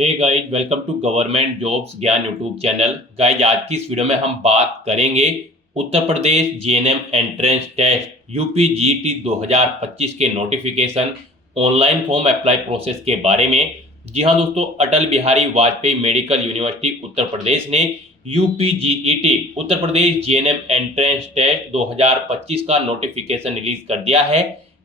Hey guys, welcome to government jobs Gyan YouTube channel. Guys, आज की इस वीडियो में हम बात करेंगे Uttar Pradesh GNM entrance test UP GT 2025 के notification online form apply process के बारे में। जी हाँ दोस्तों, अटल बिहारी वाजपेयी मेडिकल यूनिवर्सिटी उत्तर प्रदेश ने UP GET Uttar Pradesh GNM entrance test 2025 का नोटिफिकेशन रिलीज कर दिया है।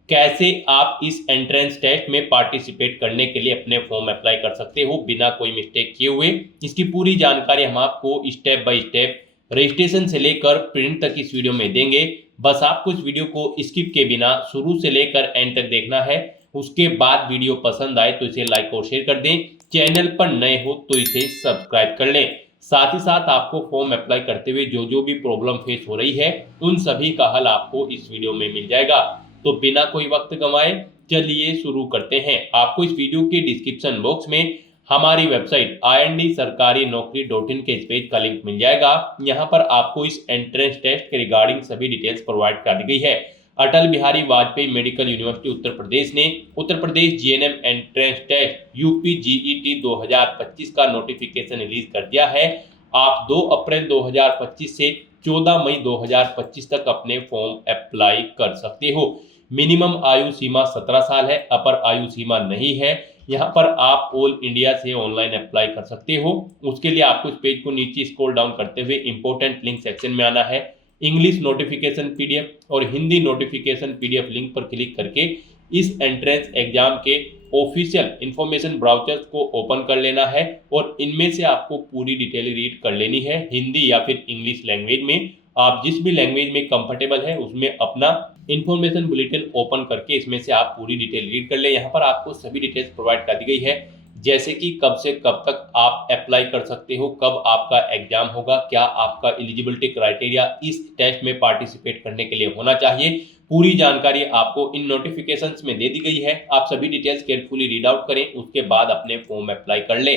कैसे आप इस एंट्रेंस टेस्ट में पार्टिसिपेट करने के लिए अपने फॉर्म अप्लाई कर सकते हो बिना कोई मिस्टेक किए हुए, इसकी पूरी जानकारी हम आपको स्टेप बाय स्टेप रजिस्ट्रेशन से लेकर प्रिंट तक इस वीडियो में देंगे। बस आपको इस वीडियो को स्किप के बिना शुरू से लेकर एंड तक देखना है। उसके बाद वीडियो पसंद आए तो इसे लाइक और शेयर कर दें। चैनल पर नए हो तो इसे सब्सक्राइब कर लें। साथ ही साथ आपको फॉर्म अप्लाई करते हुए जो जो भी प्रॉब्लम फेस हो रही है उन सभी का हल आपको इस वीडियो में मिल जाएगा। तो बिना कोई वक्त गंवाए चलिए शुरू करते हैं। आपको इस वीडियो के डिस्क्रिप्शन बॉक्स में हमारी वेबसाइट IND-sarkari-naukri.in के इस पेज का लिंक मिल जाएगा। यहाँ पर आपको इस एंट्रेंस टेस्ट के रिगार्डिंग सभी डिटेल्स प्रोवाइड कर दी गई है। अटल बिहारी वाजपेयी मेडिकल यूनिवर्सिटी उत्तर प्रदेश ने Uttar Pradesh GNM entrance test UP GET 2025 का नोटिफिकेशन रिलीज कर दिया है। आप 2 अप्रैल 2025 से 14 मई 2025 तक अपने फॉर्म अप्लाई कर सकते हो। मिनिमम आयु सीमा 17 साल है, अपर आयु सीमा नहीं है। यहाँ पर आप ऑल इंडिया से ऑनलाइन अप्लाई कर सकते हो। उसके लिए आपको इस पेज को नीचे स्क्रॉल डाउन करते हुए इंपॉर्टेंट लिंक सेक्शन में आना है। इंग्लिश नोटिफिकेशन पीडीएफ और हिंदी नोटिफिकेशन पीडीएफ लिंक पर क्लिक करके इस एंट्रेंस एग्जाम के ऑफिशियल इंफॉर्मेशन ब्राउचर्स को ओपन कर लेना है और इनमें से आपको पूरी डिटेल रीड कर लेनी है, हिंदी या फिर इंग्लिश लैंग्वेज में। आप जिस भी लैंग्वेज में कंफर्टेबल है उसमें अपना इंफॉर्मेशन बुलेटिन ओपन करके इसमें से आप पूरी डिटेल रीड कर ले। यहाँ पर आपको सभी डिटेल्स प्रोवाइड कर दी गई है, जैसे कि कब से कब तक आप अप्लाई कर सकते हो, कब आपका एग्जाम होगा, क्या आपका एलिजिबिलिटी क्राइटेरिया इस टेस्ट में पार्टिसिपेट करने के लिए होना चाहिए। पूरी जानकारी आपको इन नोटिफिकेशंस में दे दी गई है। आप सभी डिटेल्स केयरफुली रीड आउट करें, उसके बाद अपने फॉर्म अप्लाई कर ले।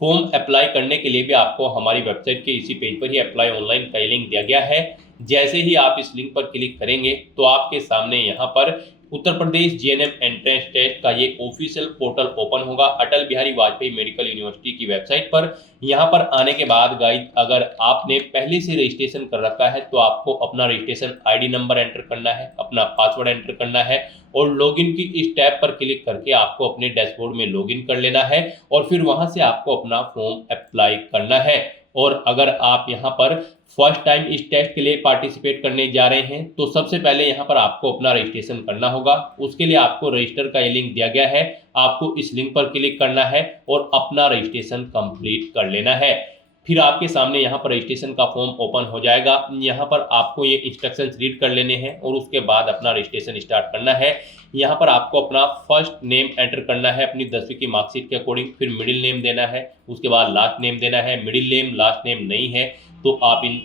फॉर्म अप्लाई करने के लिए भी आपको हमारी वेबसाइट के इसी पेज पर ही अप्लाई ऑनलाइन का लिंक दिया गया है। जैसे ही आप इस लिंक पर क्लिक करेंगे तो आपके सामने यहाँ पर Uttar Pradesh GNM entrance test का ये ऑफिशियल पोर्टल ओपन होगा अटल बिहारी वाजपेयी मेडिकल यूनिवर्सिटी की वेबसाइट पर। यहाँ पर आने के बाद गाइड, अगर आपने पहले से रजिस्ट्रेशन कर रखा है तो आपको अपना रजिस्ट्रेशन आईडी नंबर एंटर करना है, अपना पासवर्ड एंटर करना है और लॉगिन की इस टैब पर क्लिक करके आपको अपने डैशबोर्ड में लॉगिन कर लेना है और फिर वहां से आपको अपना फॉर्म अप्लाई करना है। और अगर आप यहाँ पर फर्स्ट टाइम इस टेस्ट के लिए पार्टिसिपेट करने जा रहे हैं तो सबसे पहले यहाँ पर आपको अपना रजिस्ट्रेशन करना होगा। उसके लिए आपको रजिस्टर का ये लिंक दिया गया है, आपको इस लिंक पर क्लिक करना है और अपना रजिस्ट्रेशन कंप्लीट कर लेना है। फिर आपके सामने यहाँ पर रजिस्ट्रेशन का फॉर्म ओपन हो जाएगा। यहाँ पर आपको ये इंस्ट्रक्शंस रीड कर लेने हैं और उसके बाद अपना रजिस्ट्रेशन स्टार्ट करना है। यहाँ पर आपको अपना फर्स्ट नेम एंटर करना है अपनी 10वीं की मार्कशीट के अकॉर्डिंग, फिर मिडिल नेम देना है, उसके बाद लास्ट नेम देना है। मिडिल नेम लास्ट नेम नहीं है तो आप इन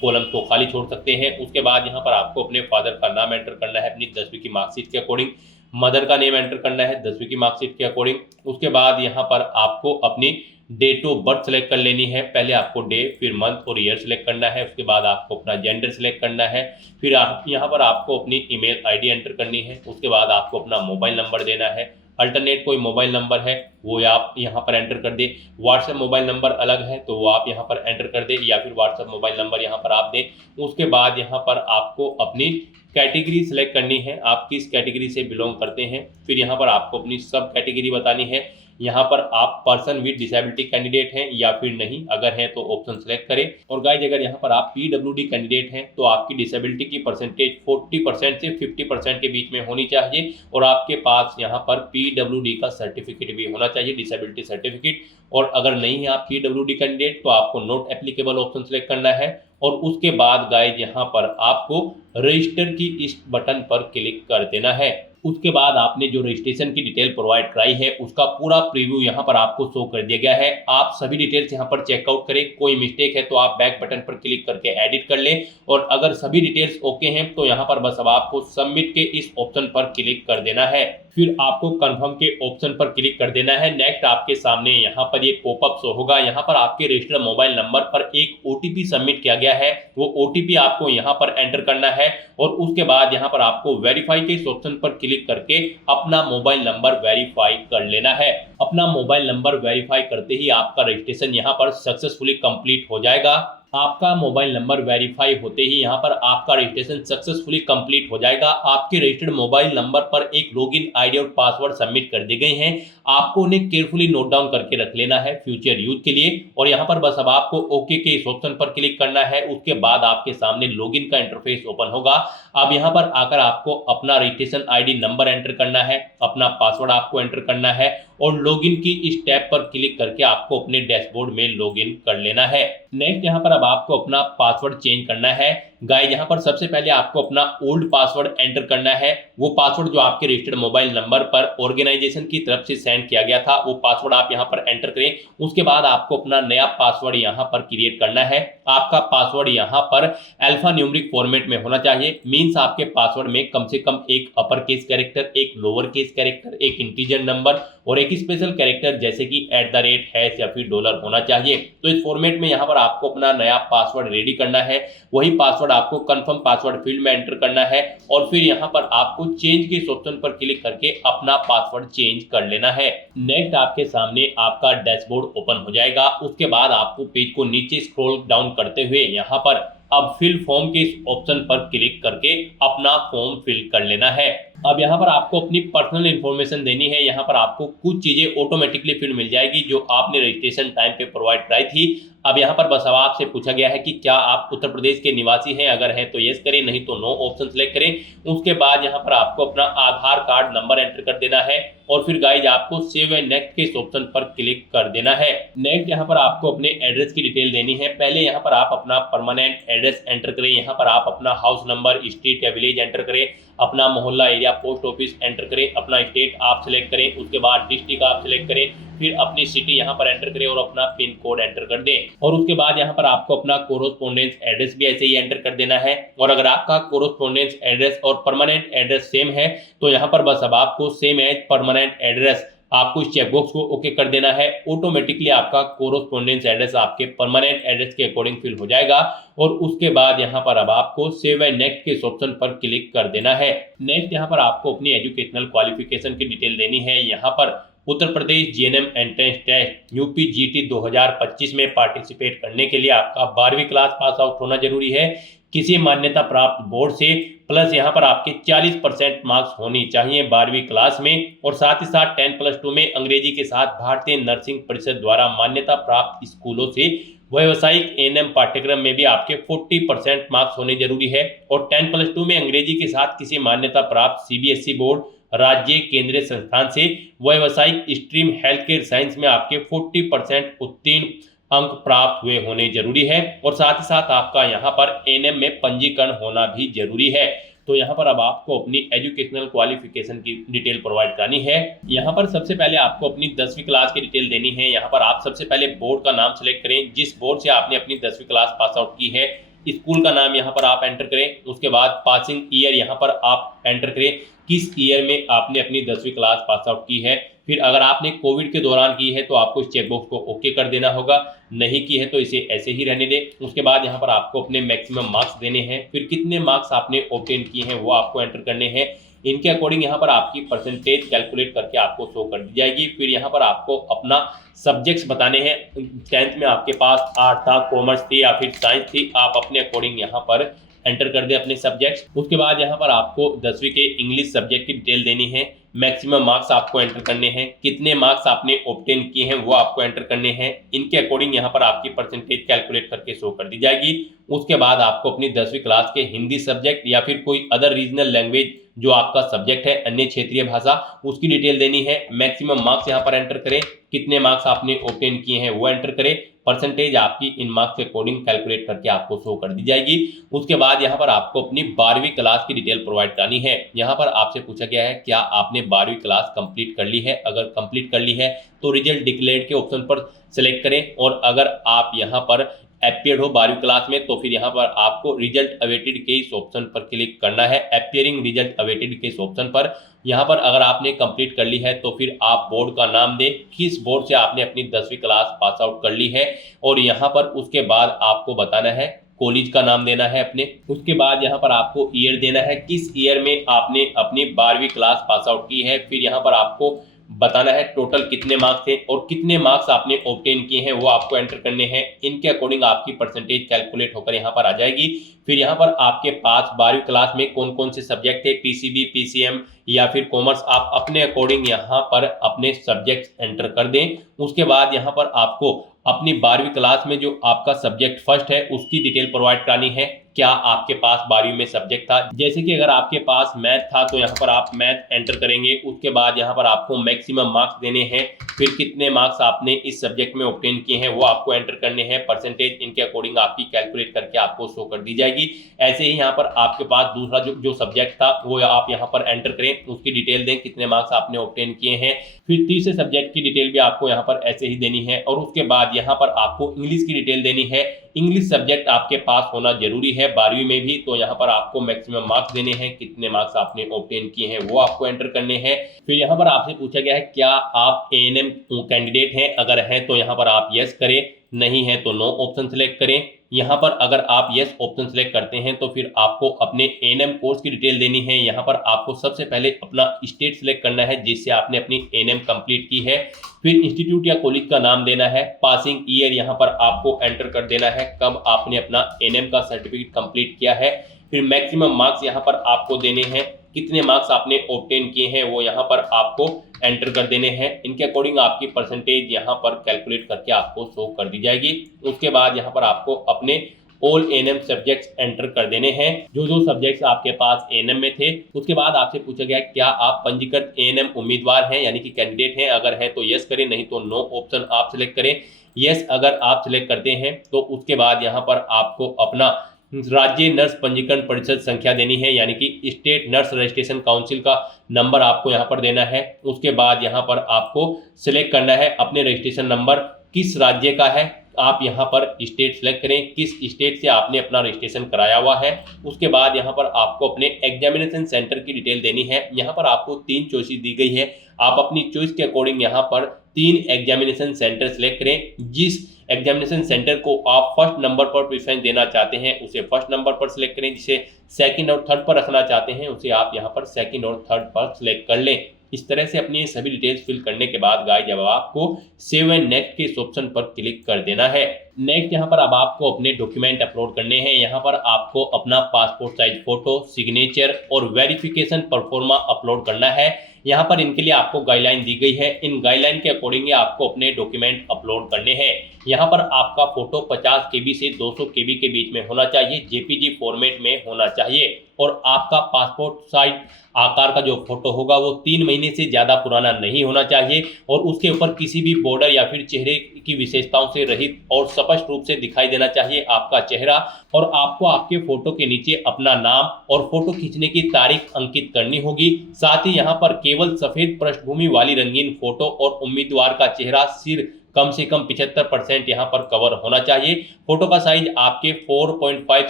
कॉलम को खाली छोड़ सकते हैं। उसके बाद यहाँ पर आपको अपने फादर का नाम एंटर करना है अपनी 10वीं की मार्कशीट के अकॉर्डिंग, मदर का नेम एंटर करना है 10वीं की मार्कशीट के अकॉर्डिंग। उसके बाद यहाँ पर आपको अपनी डेट ऑफ बर्थ सेलेक्ट कर लेनी है। पहले आपको डे, फिर मंथ और ईयर सेलेक्ट करना है। उसके बाद आपको अपना जेंडर सेलेक्ट करना है। फिर आप यहाँ पर आपको अपनी ईमेल आईडी एंटर करनी है। उसके बाद आपको अपना मोबाइल नंबर देना है। अल्टरनेट कोई मोबाइल नंबर है वो आप यहाँ पर एंटर कर दे। व्हाट्सएप मोबाइल नंबर अलग है तो वो आप यहाँ पर एंटर कर दे या फिर व्हाट्सएप मोबाइल नंबर यहाँ पर आप दें। उसके बाद यहाँ पर आपको अपनी कैटेगरी सेलेक्ट करनी है, आप किस कैटेगरी से बिलोंग करते हैं। फिर यहाँ पर आपको अपनी सब कैटेगरी बतानी है। यहाँ पर आप पर्सन विद डिसेबिलिटी कैंडिडेट हैं या फिर नहीं, अगर हैं तो ऑप्शन सेलेक्ट करें। और गाइज, अगर यहाँ पर आप पीडब्ल्यूडी कैंडिडेट हैं तो आपकी डिसेबिलिटी की परसेंटेज 40% से 50% के बीच में होनी चाहिए और आपके पास यहाँ पर पीडब्ल्यूडी का सर्टिफिकेट भी होना चाहिए, डिसेबिलिटी सर्टिफिकेट। और अगर नहीं है आप पीडब्ल्यूडी कैंडिडेट तो आपको नॉट एप्लीकेबल ऑप्शन सेलेक्ट करना है और उसके बाद गाइज यहाँ पर आपको रजिस्टर की इस बटन पर क्लिक कर देना है। उसके बाद आपने जो रजिस्ट्रेशन की डिटेल प्रोवाइड कराई है उसका पूरा प्रीव्यू यहाँ पर आपको शो कर दिया गया है। आप सभी डिटेल्स यहाँ पर चेकआउट करें, कोई मिस्टेक है तो आप बैक बटन पर क्लिक करके एडिट कर लें और अगर सभी डिटेल्स ओके हैं तो यहाँ पर बस अब आपको सबमिट के इस ऑप्शन पर क्लिक कर देना है। फिर आपको कंफर्म के ऑप्शन पर क्लिक कर देना है। नेक्स्ट आपके सामने यहाँ पर ये पॉपअप शो होगा। यहाँ पर आपके रजिस्टर्ड मोबाइल नंबर पर एक ओटीपी सबमिट किया गया है, वो ओटीपी आपको यहाँ पर एंटर करना है और उसके बाद यहाँ पर आपको वेरीफाई के इस ऑप्शन पर क्लिक करके अपना मोबाइल नंबर वेरीफाई कर लेना है। अपना मोबाइल नंबर वेरीफाई करते ही आपका रजिस्ट्रेशन यहाँ पर सक्सेसफुली कंप्लीट हो जाएगा। आपका मोबाइल नंबर वेरीफाई होते ही यहाँ पर आपका रजिस्ट्रेशन सक्सेसफुली कंप्लीट हो जाएगा। आपके रजिस्टर्ड मोबाइल नंबर पर एक लॉगिन आईडी और पासवर्ड सबमिट कर दिए गए हैं। आपको उन्हें केयरफुली नोट डाउन करके रख लेना है फ्यूचर यूज के लिए। और यहाँ पर बस अब आपको ओके के इस ऑप्शन पर क्लिक करना है। उसके बाद आपके सामने लॉगिन का इंटरफेस ओपन होगा। अब यहाँ पर आकर आपको अपना रजिस्ट्रेशन आईडी नंबर एंटर करना है, अपना पासवर्ड आपको एंटर करना है और लॉगिन की इस टैब पर क्लिक करके आपको अपने डैशबोर्ड में लॉगिन कर लेना है। नेक्स्ट यहाँ पर अब आपको अपना पासवर्ड चेंज करना है। गाइस यहाँ पर सबसे पहले आपको अपना ओल्ड पासवर्ड एंटर करना है। वो पासवर्ड जो आपके रजिस्टर्ड मोबाइल नंबर पर ऑर्गेनाइजेशन की तरफ से सेंड किया गया था, वो पासवर्ड आप यहाँ पर एंटर करें। उसके बाद आपको अपना नया पासवर्ड यहाँ पर क्रिएट करना है। आपका पासवर्ड यहाँ पर अल्फा न्यूमेरिक फॉर्मेट में होना चाहिए। मीन्स आपके पासवर्ड में कम से कम एक अपर केस कैरेक्टर, एक लोअर केस कैरेक्टर, एक इंटीजर नंबर और एक स्पेशल कैरेक्टर जैसे कि @ या फिर डॉलर होना चाहिए। तो इस फॉर्मेट में यहाँ पर आपको अपना नया पासवर्ड रेडी करना है। वही पासवर्ड आपको कंफर्म पासवर्ड फील्ड में एंटर करना है और फिर यहाँ पर आपको चेंज के इस ऑप्शन पर क्लिक करके अपना पासवर्ड चेंज कर लेना है। नेक्स्ट आपके सामने आपका डैशबोर्ड ओपन हो जाएगा। उसके बाद आपको पेज को नीचे स्क्रॉल डाउन करते हुए यहाँ पर अब फिल फॉर्म के इस ऑप्शन पर क्लिक करके अपना फॉर्म फिल कर लेना है। अब यहाँ पर आपको अपनी पर्सनल इन्फॉर्मेशन देनी है। यहाँ पर आपको कुछ चीजें ऑटोमेटिकली फिल मिल जाएगी जो आपने रजिस्ट्रेशन टाइम पे प्रोवाइड कराई थी। अब यहाँ पर बस अब आपसे पूछा गया है कि क्या आप उत्तर प्रदेश के निवासी हैं, अगर हैं तो यस करें, नहीं तो नो ऑप्शन सेलेक्ट करें। उसके बाद यहाँ पर आपको अपना आधार कार्ड नंबर एंटर कर देना है और फिर गाइज आपको सेव एंड नेक्स्ट के इस ऑप्शन पर क्लिक कर देना है। नेक्स्ट यहाँ पर आपको अपने एड्रेस की डिटेल देनी है। पहले यहाँ पर आप अपना परमानेंट एड्रेस एंटर करें। यहाँ पर आप अपना हाउस नंबर, स्ट्रीट या विलेज एंटर करें, अपना मोहल्ला, एरिया, पोस्ट ऑफिस एंटर करें, अपना स्टेट आप सिलेक्ट करें, उसके बाद डिस्ट्रिक्ट आप सिलेक्ट करें, फिर अपनी सिटी यहाँ पर एंटर करें और अपना पिन कोड एंटर कर दें। और उसके बाद यहाँ पर आपको अपना कोरोस्पोंडेंस एड्रेस भी ऐसे ही एंटर कर देना है। और अगर आपका कोरोस्पोंडेंस एड्रेस और परमानेंट एड्रेस सेम है तो यहाँ पर बस अब आपको सेम एज परमानेंट एड्रेस आपको इस चेकबॉक्स को ओके कर देना है। ऑटोमेटिकली आपका कोरोस्पोंडेंस एड्रेस आपके परमानेंट एड्रेस के अकॉर्डिंग फिल हो जाएगा और उसके बाद यहाँ पर अब आपको सेव एंड नेक्स्ट के इस ऑप्शन पर क्लिक कर देना है। नेक्स्ट यहाँ पर आपको अपनी एजुकेशनल क्वालिफिकेशन की डिटेल देनी है। यहाँ पर Uttar Pradesh GNM entrance test UP GT 2025 में पार्टिसिपेट करने के लिए आपका 12वीं क्लास पास आउट होना जरूरी है किसी मान्यता प्राप्त बोर्ड से, प्लस यहाँ पर आपके 40% मार्क्स होनी चाहिए 12वीं क्लास में। और साथ ही साथ 10+2 में अंग्रेजी के साथ भारतीय नर्सिंग परिषद द्वारा मान्यता प्राप्त स्कूलों से व्यावसायिक एएनएम पाठ्यक्रम में भी आपके 40% मार्क्स होने जरूरी है। और 10+2 में अंग्रेजी के साथ किसी मान्यता प्राप्त सीबीएसई बोर्ड, राज्य, केंद्रीय संस्थान से व्यावसायिक स्ट्रीम हेल्थ केयर साइंस में आपके 40% उत्तीर्ण अंक प्राप्त हुए होने जरूरी है। और साथ ही साथ आपका यहाँ पर एएनएम में पंजीकरण होना भी जरूरी है। तो यहाँ पर अब आपको अपनी एजुकेशनल क्वालिफिकेशन की डिटेल प्रोवाइड करनी है। यहाँ पर सबसे पहले आपको अपनी 10वीं क्लास की डिटेल देनी है। यहाँ पर आप सबसे पहले बोर्ड का नाम सेलेक्ट करें, जिस बोर्ड से आपने अपनी 10वीं क्लास पास आउट की है। स्कूल का नाम यहाँ पर आप एंटर करें। उसके बाद पासिंग ईयर यहाँ पर आप एंटर करें, किस ईयर में आपने अपनी 10वीं क्लास पास आउट की है। फिर अगर आपने कोविड के दौरान की है तो आपको इस चेकबॉक्स को ओके कर देना होगा, नहीं की है तो इसे ऐसे ही रहने दें। उसके बाद यहाँ पर आपको अपने मैक्सिमम मार्क्स देने हैं। फिर कितने मार्क्स आपने ऑब्टेन किए हैं वो आपको एंटर करने हैं। इनके अकॉर्डिंग यहाँ पर आपकी परसेंटेज कैलकुलेट करके आपको शो कर दी जाएगी। फिर यहाँ पर आपको अपना सब्जेक्ट्स बताने हैं। 10th में आपके पास आर्ट था, कॉमर्स थी या फिर साइंस थी, आप अपने अकॉर्डिंग यहाँ पर एंटर कर दे अपने सब्जेक्ट्स। उसके बाद यहाँ पर आपको 10वीं के इंग्लिश सब्जेक्ट की डिटेल देनी है। मैक्सिमम मार्क्स आपको एंटर करने हैं, कितने मार्क्स आपने ऑब्टेन किए हैं वो आपको एंटर करने हैं। इनके अकॉर्डिंग यहाँ पर आपकी परसेंटेज कैलकुलेट करके शो कर दी जाएगी। उसके बाद आपको अपनी 10वीं क्लास के हिंदी सब्जेक्ट या फिर कोई अदर रीजनल लैंग्वेज जो आपका सब्जेक्ट है, अन्य क्षेत्रीय भाषा, उसकी डिटेल देनी है। मैक्सिमम मार्क्स यहाँ पर एंटर करें, कितने मार्क्स आपने ऑब्टेन किए हैं वो एंटर करें। परसेंटेज आपकी इन मार्क्स के अकॉर्डिंग कैलकुलेट करके आपको शो कर दी जाएगी। उसके बाद यहाँ पर आपको अपनी 12वीं क्लास की डिटेल प्रोवाइड करनी है। यहाँ पर आपसे पूछा गया है क्या आपने 12वीं क्लास कंप्लीट कर ली है। अगर कंप्लीट कर ली है तो रिजल्ट डिक्लेयर्ड के ऑप्शन पर सेलेक्ट करें। और अगर आप यहाँ पर अपीयर्ड हो 12वीं क्लास में तो फिर यहाँ पर आपको रिजल्ट अवेटेड के इस ऑप्शन पर क्लिक करना है। अपीयरिंग रिजल्ट अवेटेड के इस ऑप्शन पर यहाँ पर अगर आपने कंप्लीट कर ली है तो फिर आप बोर्ड का नाम दें, किस बोर्ड से आपने अपनी 10वीं क्लास पास आउट कर ली है, और यहाँ पर उसके बाद आपको बताना है कॉलेज का नाम देना है अपने। उसके बाद यहाँ पर आपको ईयर देना है, किस ईयर में आपने अपनी 12वीं क्लास पास आउट की है। फिर यहाँ पर आपको बताना है टोटल कितने मार्क्स थे और कितने मार्क्स आपने ऑब्टेन किए हैं, वो आपको एंटर करने हैं। इनके अकॉर्डिंग आपकी परसेंटेज कैलकुलेट होकर यहाँ पर आ जाएगी। फिर यहाँ पर आपके पास 12वीं क्लास में कौन कौन से सब्जेक्ट थे, पीसीबी, पीसीएम या फिर कॉमर्स, आप अपने अकॉर्डिंग यहाँ पर अपने सब्जेक्ट एंटर कर दें। उसके बाद यहाँ पर आपको अपनी 12वीं क्लास में जो आपका सब्जेक्ट फर्स्ट है उसकी डिटेल प्रोवाइड करानी है। क्या आपके पास 12वीं में सब्जेक्ट था, जैसे कि अगर आपके पास मैथ था तो यहाँ पर आप मैथ एंटर करेंगे। उसके बाद यहाँ पर आपको मैक्सिमम मार्क्स देने हैं, फिर कितने मार्क्स आपने इस सब्जेक्ट में ऑब्टेन किए हैं वो आपको एंटर करने हैं। परसेंटेज इनके अकॉर्डिंग आपकी कैलकुलेट करके आपको शो कर दी जाएगी। ऐसे ही यहाँ पर आपके पास दूसरा जो सब्जेक्ट था वो आप यहाँ पर एंटर करें, उसकी डिटेल दें, कितने मार्क्स आपने ऑब्टेन किए हैं। फिर तीसरे सब्जेक्ट की डिटेल भी आपको यहाँ पर ऐसे ही देनी है, और उसके बाद यहाँ पर आपको इंग्लिश की डिटेल देनी है। इंग्लिश सब्जेक्ट आपके पास होना जरूरी है 12वीं में भी, तो यहाँ पर आपको मैक्सिमम मार्क्स देने हैं, कितने मार्क्स आपने ऑब्टेन किए हैं वो आपको एंटर करने हैं। फिर यहाँ पर आपसे पूछा गया है क्या आप एएनएम कैंडिडेट हैं, अगर हैं तो यहाँ पर आप यस करें, नहीं है तो नो ऑप्शन सेलेक्ट करें। यहाँ पर अगर आप यस ऑप्शन सेलेक्ट करते हैं तो फिर आपको अपने एएनएम कोर्स की डिटेल देनी है। यहाँ पर आपको सबसे पहले अपना स्टेट सेलेक्ट करना है जिससे आपने अपनी एएनएम कंप्लीट की है। फिर इंस्टीट्यूट या कॉलेज का नाम देना है, पासिंग ईयर यहाँ पर आपको एंटर कर देना है, कब आपने अपना एएनएम का सर्टिफिकेट कंप्लीट किया है। फिर मैक्सिमम मार्क्स यहाँ पर आपको देने हैं, कितने मार्क्स आपने ऑब्टेन किए हैं वो यहाँ पर आपको एंटर कर देने हैं। इनके अकॉर्डिंग आपकी परसेंटेज यहाँ पर कैलकुलेट करके आपको शो कर दी जाएगी। उसके बाद यहाँ पर आपको अपने ऑल एएनएम सब्जेक्ट्स एंटर कर देने हैं, जो सब्जेक्ट्स आपके पास एएनएम में थे। उसके बाद आपसे पूछा गया क्या आप पंजीकृत एएनएम उम्मीदवार हैं, यानी कि कैंडिडेट हैं, अगर हैं तो यस करें, नहीं तो नो ऑप्शन आप सिलेक्ट करें। यस अगर आप सिलेक्ट करते हैं तो उसके बाद यहाँ पर आपको अपना राज्य नर्स पंजीकरण परिषद संख्या देनी है, यानी कि स्टेट नर्स रजिस्ट्रेशन काउंसिल का नंबर आपको यहाँ पर देना है। उसके बाद यहाँ पर आपको सिलेक्ट करना है अपने रजिस्ट्रेशन नंबर किस राज्य का है, आप यहाँ पर स्टेट सेलेक्ट करें, किस स्टेट से आपने अपना रजिस्ट्रेशन कराया हुआ है। उसके बाद यहाँ पर आपको अपने एग्जामिनेशन सेंटर की डिटेल देनी है। यहाँ पर आपको 3 चॉइसेस दी गई है, आप अपनी चॉइस के अकॉर्डिंग यहाँ पर 3 एग्जामिनेशन सेंटर सेलेक्ट करें। जिस एग्जामिनेशन सेंटर को आप फर्स्ट नंबर पर प्रेफरेंस देना चाहते हैं उसे फर्स्ट नंबर पर सिलेक्ट करें, जिसे सेकंड और थर्ड पर रखना चाहते हैं उसे आप यहाँ पर सेकंड और थर्ड पर सिलेक्ट कर लें। इस तरह से अपनी सभी डिटेल्स फिल करने के बाद गाइस जब आपको सेव एंड नेक्स्ट के इस ऑप्शन पर क्लिक कर देना है। नेक्स्ट यहाँ पर अब आपको अपने डॉक्यूमेंट अपलोड करने हैं। यहाँ पर आपको अपना पासपोर्ट साइज फोटो, सिग्नेचर और वेरिफिकेशन परफॉर्मा अपलोड करना है। यहाँ पर इनके लिए आपको गाइडलाइन दी गई है, इन गाइडलाइन के अकॉर्डिंग आपको अपने डॉक्यूमेंट अपलोड करने हैं। यहाँ पर आपका फोटो 50 KB से 200 KB के बीच में होना चाहिए, जेपीजी फॉर्मेट में होना चाहिए, और आपका पासपोर्ट साइज आकार का जो फोटो होगा वो 3 महीने से ज़्यादा पुराना नहीं होना चाहिए, और उसके ऊपर किसी भी बॉर्डर या फिर चेहरे की विशेषताओं से रहित और स्पष्ट रूप से दिखाई देना चाहिए आपका चेहरा। और आपको आपके फोटो के नीचे अपना नाम और फोटो खींचने की तारीख अंकित करनी होगी। साथ ही यहाँ पर केवल सफेद पृष्ठभूमि वाली रंगीन फोटो और उम्मीदवार का चेहरा सिर कम से कम 75% यहाँ पर कवर होना चाहिए। फोटो का साइज आपके 4.5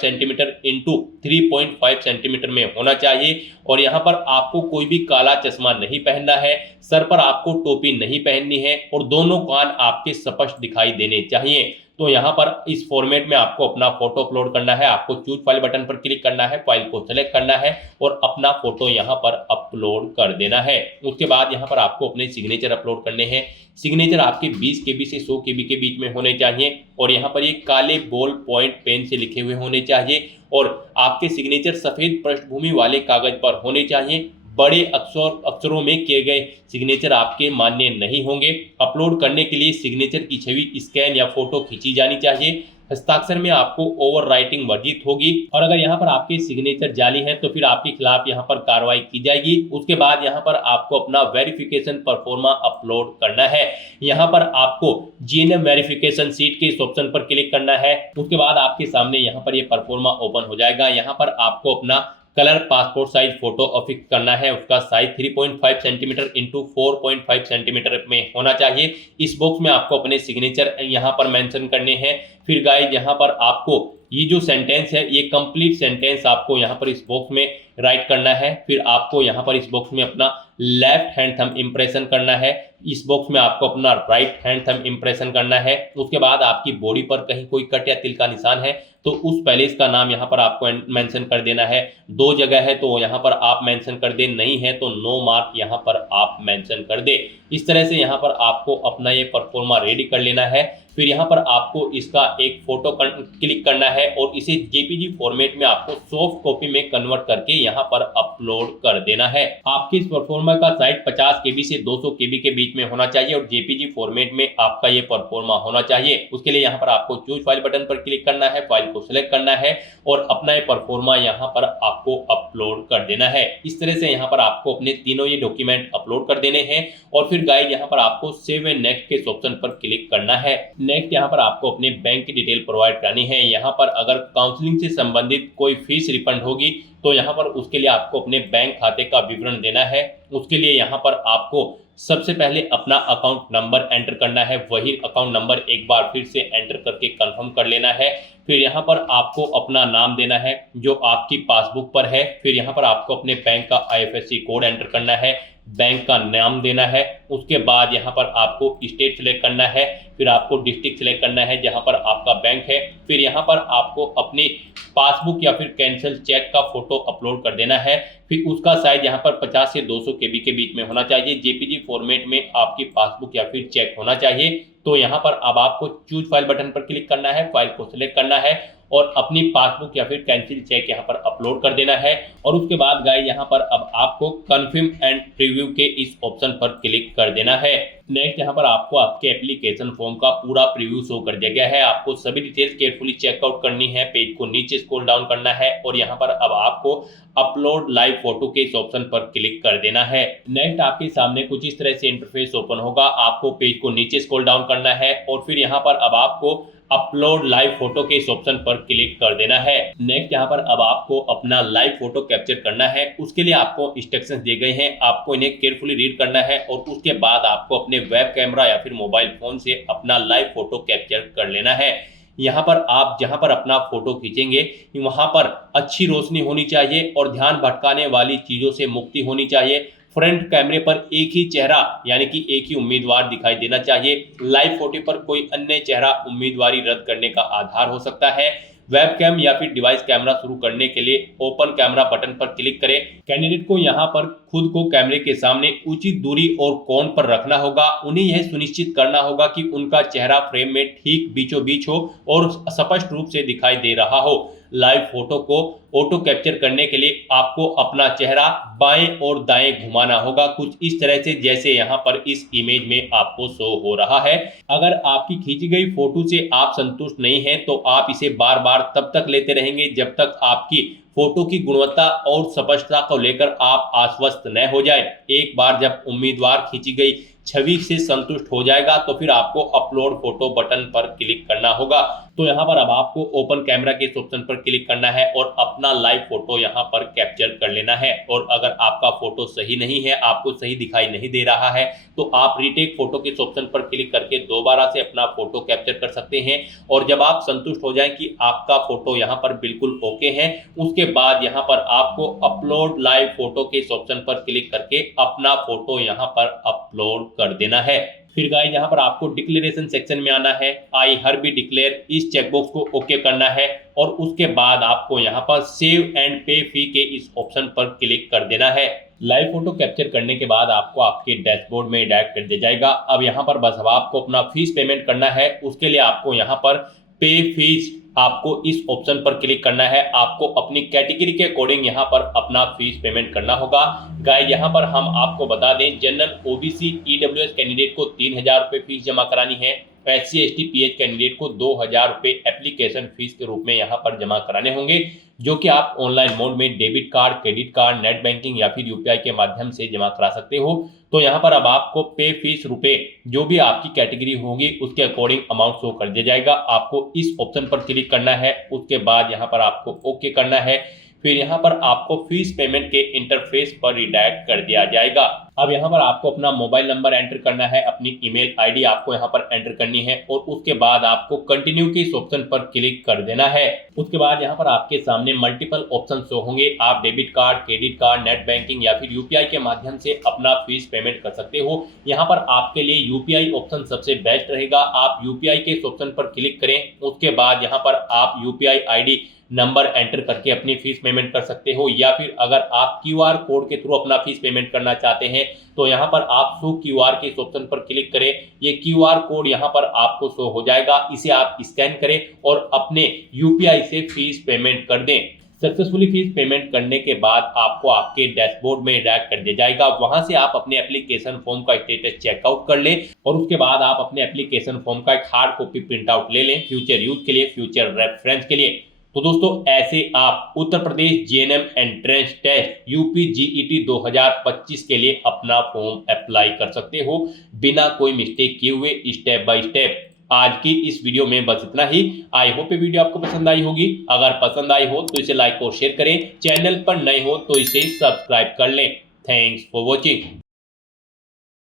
सेंटीमीटर इंटू 3.5 सेंटीमीटर में होना चाहिए, और यहाँ पर आपको कोई भी काला चश्मा नहीं पहनना है, सर पर आपको टोपी नहीं पहननी है, और दोनों कान आपके स्पष्ट दिखाई देने चाहिए। तो यहाँ पर इस फॉर्मेट में आपको अपना फोटो अपलोड करना है। आपको चूज फाइल बटन पर क्लिक करना है, फाइल को सेलेक्ट करना है और अपना फोटो यहाँ पर अपलोड कर देना है। उसके बाद यहाँ पर आपको अपने सिग्नेचर अपलोड करने हैं। सिग्नेचर आपके 20 KB से 100 KB के बीच में होने चाहिए, और यहाँ पर ये काले बॉल पॉइंट पेन से लिखे हुए होने चाहिए, और आपके सिग्नेचर सफेद पृष्ठभूमि वाले कागज पर होने चाहिए। बड़े अक्षरों में किए गए सिग्नेचर आपके मान्य नहीं होंगे। अपलोड करने के लिए सिग्नेचर की छवि स्कैन या फोटो खींची जानी चाहिए। हस्ताक्षर में आपको ओवर राइटिंग वर्जित होगी, और अगर यहाँ पर आपके सिग्नेचर जाली हैं तो फिर आपके खिलाफ यहाँ पर कार्रवाई की जाएगी। उसके बाद यहाँ पर आपको अपना वेरिफिकेशन परफॉर्मा अपलोड करना है। यहाँ पर आपको जीएनएम वेरिफिकेशन सीट के इस ऑप्शन पर क्लिक करना है। उसके बाद आपके सामने यहाँ पर ये परफॉर्मा ओपन हो जाएगा। यहाँ पर आपको अपना colour passport size photo affix करना है, उसका साइज 3.5 सेंटीमीटर इंटू 4.5 सेंटीमीटर में होना चाहिए। इस बॉक्स में आपको अपने सिग्नेचर यहाँ पर मेंशन करने हैं। फिर गाइस यहाँ पर आपको ये जो सेंटेंस है ये कंप्लीट सेंटेंस आपको यहाँ पर इस बॉक्स में राइट करना है। फिर आपको यहाँ पर इस बॉक्स में अपना लेफ्ट हैंड थंब इंप्रेशन करना है, इस बॉक्स में आपको अपना राइट हैंड थंब इंप्रेशन करना है। उसके बाद आपकी बॉडी पर कहीं कोई कट या तिल का निशान है तो उस पैलेस का नाम यहाँ पर आपको मेंशन कर देना है। 2 जगह है तो यहाँ पर आप मेंशन कर दे, नहीं है तो नो मार्क यहाँ पर आप मेंशन कर दे। इस तरह से यहाँ पर आपको अपना ये परफॉर्मा रेडी कर लेना है। फिर यहाँ पर आपको इसका एक फोटो क्लिक करना है और इसे जेपीजी फॉर्मेट में आपको सॉफ्ट कॉपी में कन्वर्ट करके यहाँ पर अपलोड कर देना है। आपके इस परफॉर्मा का साइज 50 KB से 200 KB के बीच में होना चाहिए और जेपीजी फॉर्मेट में आपका ये परफॉर्मा होना चाहिए। उसके लिए यहाँ पर आपको चूज फाइल बटन पर क्लिक करना है, फाइल को सिलेक्ट करना है और अपना ये परफॉर्मा यहाँ पर आपको अपलोड कर देना है। इस तरह से यहाँ पर आपको अपने तीनों ये डॉक्यूमेंट अपलोड कर देने हैं और फिर गाइस यहाँ पर आपको सेव एंड नेक्स्ट के ऑप्शन पर क्लिक करना है। नेक्स्ट यहाँ पर आपको अपने बैंक की डिटेल प्रोवाइड करनी है। यहाँ पर अगर काउंसलिंग से संबंधित कोई फीस रिफंड होगी तो यहाँ पर उसके लिए आपको अपने बैंक खाते का विवरण देना है। उसके लिए यहाँ पर आपको सबसे पहले अपना अकाउंट नंबर एंटर करना है, वही अकाउंट नंबर एक बार फिर से एंटर करके कंफर्म कर लेना है। फिर यहाँ पर आपको अपना नाम देना है जो आपकी पासबुक पर है। फिर यहाँ पर आपको अपने बैंक का IFSC कोड एंटर करना है, बैंक का नाम देना है। उसके बाद यहाँ पर आपको स्टेट सिलेक्ट करना है, फिर आपको डिस्ट्रिक्ट सिलेक्ट करना है जहाँ पर आपका बैंक है। फिर यहाँ पर आपको अपनी पासबुक या फिर कैंसिल चेक का फोटो अपलोड कर देना है। फिर उसका साइज यहाँ पर 50 से 200 KB के बीच में होना चाहिए। जेपीजी फॉर्मेट में आपकी पासबुक या फिर चेक होना चाहिए। तो यहाँ पर अब आपको चूज फाइल बटन पर क्लिक करना है, फाइल को सिलेक्ट करना है और अपनी पासबुक या फिर कैंसिल चेक यहाँ पर अपलोड कर देना है। और उसके बाद गाइस यहाँ पर अब आपको कंफर्म एंड प्रीव्यू के इस ऑप्शन पर क्लिक कर देना है। नेक्स्ट यहाँ पर आपको आपके एप्लीकेशन फॉर्म का पूरा प्रीव्यू शो कर दिया गया है। आपको सभी डिटेल्स केयरफुली चेकआउट करनी है, पेज को नीचे स्क्रॉल डाउन करना है और यहाँ पर अब आपको अपलोड लाइव फोटो के इस ऑप्शन पर क्लिक कर देना है। नेक्स्ट आपके सामने कुछ इस तरह से इंटरफेस ओपन होगा। आपको पेज को नीचे स्क्रॉल डाउन करना है और फिर यहाँ पर अब आपको अपलोड लाइव फोटो के इस ऑप्शन पर क्लिक कर देना है। नेक्स्ट यहाँ पर अब आपको अपना लाइव फोटो कैप्चर करना है। उसके लिए आपको इंस्ट्रक्शंस दिए गए हैं, आपको इन्हें केयरफुली रीड करना है और उसके बाद आपको अपने वेब कैमरा या फिर मोबाइल फोन से अपना लाइव फोटो कैप्चर कर लेना है। यहाँ पर आप जहाँ पर अपना फोटो खींचेंगे वहां पर अच्छी रोशनी होनी चाहिए और ध्यान भटकाने वाली चीजों से मुक्ति होनी चाहिए। फ्रंट कैमरे पर एक ही चेहरा यानी कि एक ही उम्मीदवार दिखाई देना चाहिए। लाइव फोटो पर कोई अन्य चेहरा उम्मीदवारी रद्द करने का आधार हो सकता है। वेबकैम या फिर डिवाइस कैमरा शुरू करने के लिए ओपन कैमरा बटन पर क्लिक करें। कैंडिडेट को यहाँ पर खुद को कैमरे के सामने उचित दूरी और कोण पर रखना होगा। उन्हें यह सुनिश्चित करना होगा कि उनका चेहरा फ्रेम में ठीक बीचों बीच हो और स्पष्ट रूप से दिखाई दे रहा हो। लाइव फोटो को ऑटो कैप्चर करने के लिए आपको अपना चेहरा बाएं और दाएं घुमाना होगा, कुछ इस तरह से जैसे यहाँ पर इस इमेज में आपको शो हो रहा है। अगर आपकी खींची गई फोटो से आप संतुष्ट नहीं हैं तो आप इसे बार बार तब तक लेते रहेंगे जब तक आपकी फोटो की गुणवत्ता और स्पष्टता को लेकर आप आश्वस्त न हो जाए। एक बार जब उम्मीदवार खींची गई छवि से संतुष्ट हो जाएगा तो फिर आपको अपलोड फोटो बटन पर क्लिक करना होगा। तो यहाँ पर अब आपको ओपन कैमरा के ऑप्शन पर क्लिक करना है और अपना लाइव फोटो यहाँ पर कैप्चर कर लेना है। और अगर आपका फोटो सही नहीं है, आपको सही दिखाई नहीं दे रहा है, तो आप रीटेक फोटो के ऑप्शन पर क्लिक करके दोबारा से अपना फोटो कैप्चर कर सकते हैं। और जब आप संतुष्ट हो जाएं कि आपका फोटो यहाँ पर बिल्कुल ओके है, उसके बाद यहाँ पर आपको अपलोड लाइव फोटो के ऑप्शन पर क्लिक करके अपना फोटो यहाँ पर अपलोड कर देना है। फिर गाइस यहाँ पर आपको डिक्लेरेशन सेक्शन में आना है। आई हर्बी डिक्लेयर इस चेकबॉक्स को ओके करना है और उसके बाद आपको यहाँ पर सेव एंड पे फी के इस ऑप्शन पर क्लिक कर देना है। लाइव फोटो कैप्चर करने के बाद आपको आपके डैशबोर्ड में डायरेक्ट कर दिया जाएगा। अब यहाँ पर बस अब आपको अपना फीस पेमेंट करना है। उसके लिए आपको यहाँ पर पे फीस आपको इस ऑप्शन पर क्लिक करना है। आपको अपनी कैटेगरी के अकॉर्डिंग यहाँ पर अपना फीस पेमेंट करना होगा। गाइस यहाँ पर हम आपको बता दें, जनरल OBC EWS कैंडिडेट को 3000 रुपये फीस जमा करानी है। SC ST PH कैंडिडेट को 2000 रुपये एप्लीकेशन फीस के रूप में यहाँ पर जमा कराने होंगे, जो कि आप ऑनलाइन मोड में debit card, credit card, net banking या फिर UPI के माध्यम से जमा करा सकते हो। तो यहाँ पर अब आपको पे फीस रुपए जो भी आपकी कैटेगरी होगी उसके अकॉर्डिंग अमाउंट शो कर दिया जाएगा। आपको इस ऑप्शन पर क्लिक करना है। उसके बाद यहाँ पर आपको ओके करना है। फिर यहाँ पर आपको फीस पेमेंट के इंटरफेस पर रिडायरेक्ट कर दिया जाएगा। अब यहाँ पर आपको अपना मोबाइल नंबर एंटर करना है, अपनी ईमेल आईडी आपको यहाँ पर एंटर करनी है और उसके बाद आपको कंटिन्यू के इस ऑप्शन पर क्लिक कर देना है। उसके बाद यहाँ पर आपके सामने मल्टीपल ऑप्शन शो होंगे। आप debit card, credit card, net banking या फिर यूपीआई के माध्यम से अपना फीस पेमेंट कर सकते हो। यहाँ पर आपके लिए यूपीआई ऑप्शन सबसे बेस्ट रहेगा। आप यूपीआई के इस ऑप्शन पर क्लिक करें, उसके बाद यहाँ पर आप यूपीआई आईडी नंबर एंटर करके अपनी फीस पेमेंट कर सकते हो, या फिर अगर आप क्यूआर कोड के थ्रू अपना फीस पेमेंट करना चाहते हैं तो यहाँ पर आप शो क्यूआर के इस ऑप्शन पर क्लिक करें। ये क्यूआर कोड यहाँ पर आपको शो हो जाएगा, इसे आप स्कैन करें और अपने यूपीआई से फीस पेमेंट कर दें। सक्सेसफुली फीस पेमेंट करने के बाद आपको आपके डैशबोर्ड में डायरेक्ट कर दिया जाएगा। वहां से आप अपने एप्लीकेशन फॉर्म का स्टेटस चेकआउट कर लें और उसके बाद आप अपने एप्लीकेशन फॉर्म का एक हार्ड कॉपी प्रिंट आउट ले लें फ्यूचर यूज के लिए, फ्यूचर रेफरेंस के लिए। तो दोस्तों ऐसे आप Uttar Pradesh JNM entrance test UP GET 2025 के लिए अपना फॉर्म अप्लाई कर सकते हो बिना कोई मिस्टेक किए हुए, स्टेप बाय स्टेप। आज की इस वीडियो में बस इतना ही। आई होप ये वीडियो आपको पसंद आई होगी। अगर पसंद आई हो तो इसे लाइक और शेयर करें। चैनल पर नए हो तो इसे सब्सक्राइब कर लें। Thanks for watching.